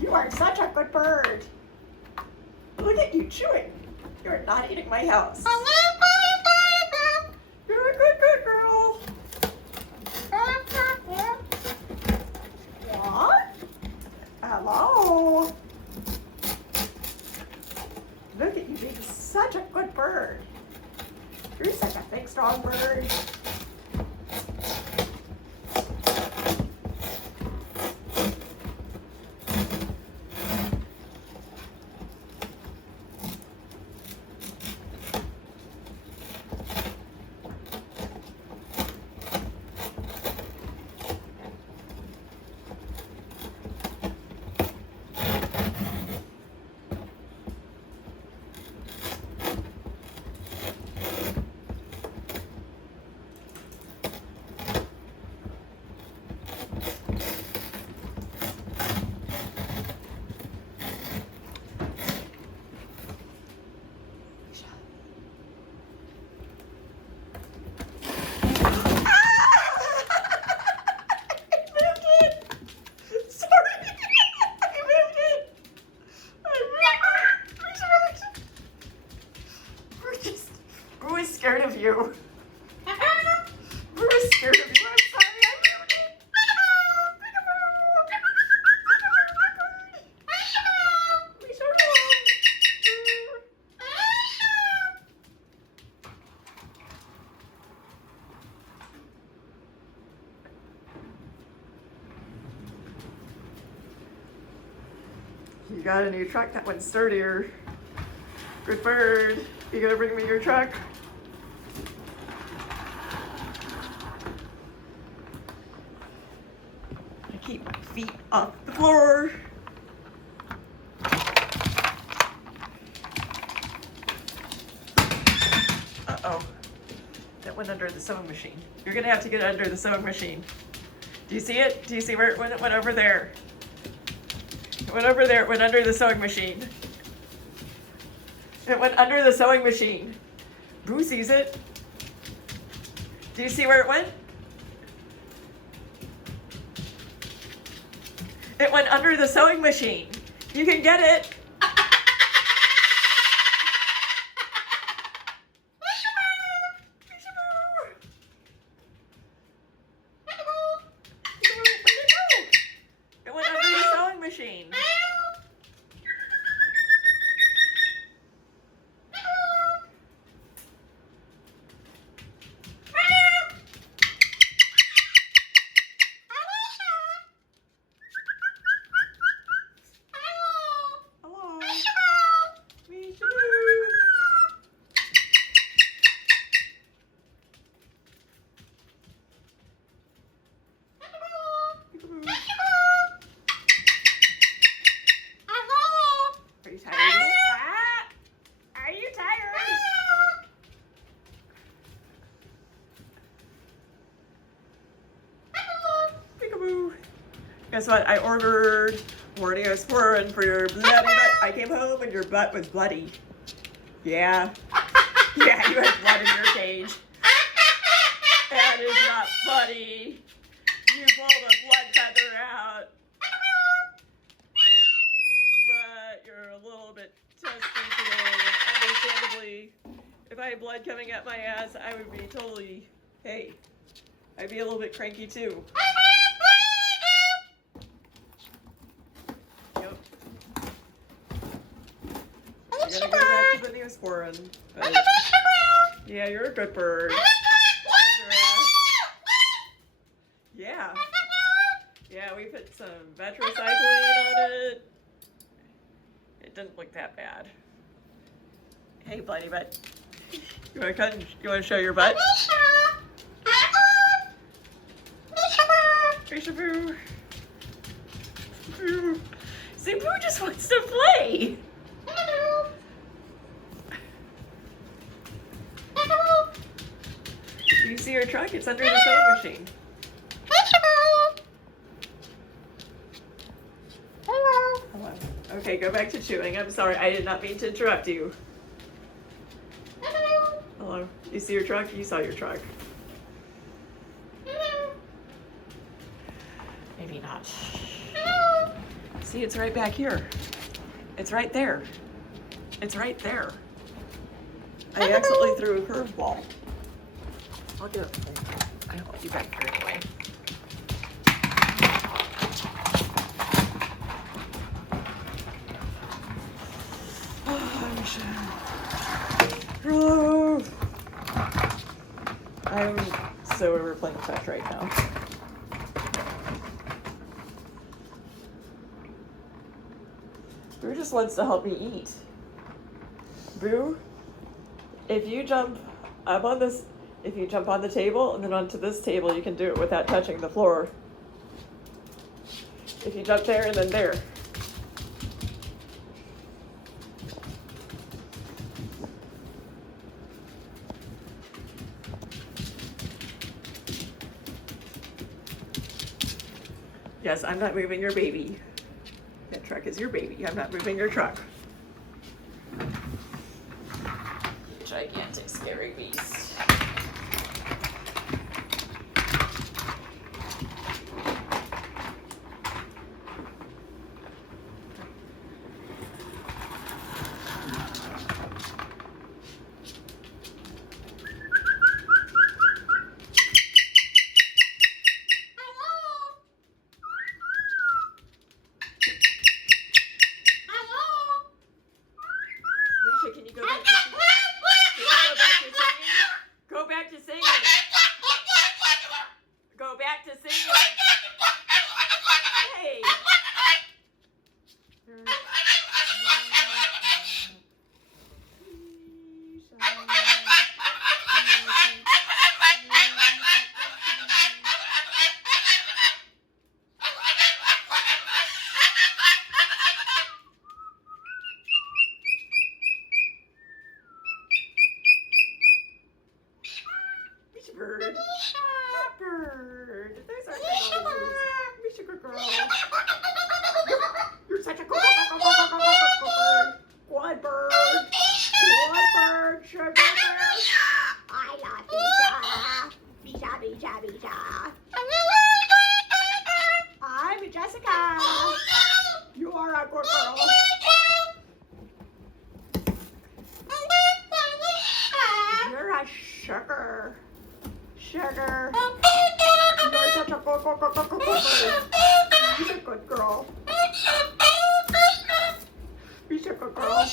You are such a good bird. Look at you chewing. You're not eating my house. You're a good girl. What? Hello. Look at you being such a good bird. You're such a big, strong bird. Who is scared of you? Who is scared of you? I'm sorry, I moved it. You got a new truck. That one's sturdier. Good bird. You gonna bring me your truck? I keep my feet off the floor. Uh-oh. That went under the sewing machine. You're gonna have to get under the sewing machine. Do you see it? Do you see where it went over there? It went over there. It went under the sewing machine. It went under the sewing machine. Boo sees it. Do you see where it went? It went under the sewing machine. You can get it. It went under the sewing machine. Guess what? I ordered Neosporin for your bloody butt. I came home and your butt was bloody. Yeah. Yeah, you had blood in your cage. That is not funny. You pulled a blood feather out. But you're a little bit testy today. Understandably, if I had blood coming out my ass, I would be totally, hey, I'd be a little bit cranky too. You're gonna go back to the Neosporin. Yeah, you're a good bird. Yeah. Yeah, we put some vetrocycline on it. It didn't look that bad. Hey, bloody butt. You wanna cut? You wanna show your butt? Misha Boo. Boo. See, Boo just wants to play. Do you see your truck? It's under the sewing machine. Hello. Okay, go back to chewing. I'm sorry, I did not mean to interrupt you. Hello. You see your truck? You saw your truck. Maybe not. See, it's right back here. It's right there. It's right there. I accidentally threw a curveball. I'll get it. I don't want you back here anyway. Oh, I'm so over playing fetch right now. Boo just wants to help me eat. Boo, if you jump up on this, if you jump on the table and then onto this table, you can do it without touching the floor. If you jump there and then there. Yes, I'm not moving your baby. That truck is your baby. I'm not moving your truck. Gigantic, scary beast. Misha, can you go back to singing? Go back to singing. Go back to singing. Hey. Bird. Bird. There's our little Misha girl. You're such a good bird. What bird? What bird? Sugar bird. I love Misha. Misha, Misha, Misha. I'm Jessica. You are a good girl. You're a sugar. Sugar. You're such a good bird. You're a good girl. You're a good girl.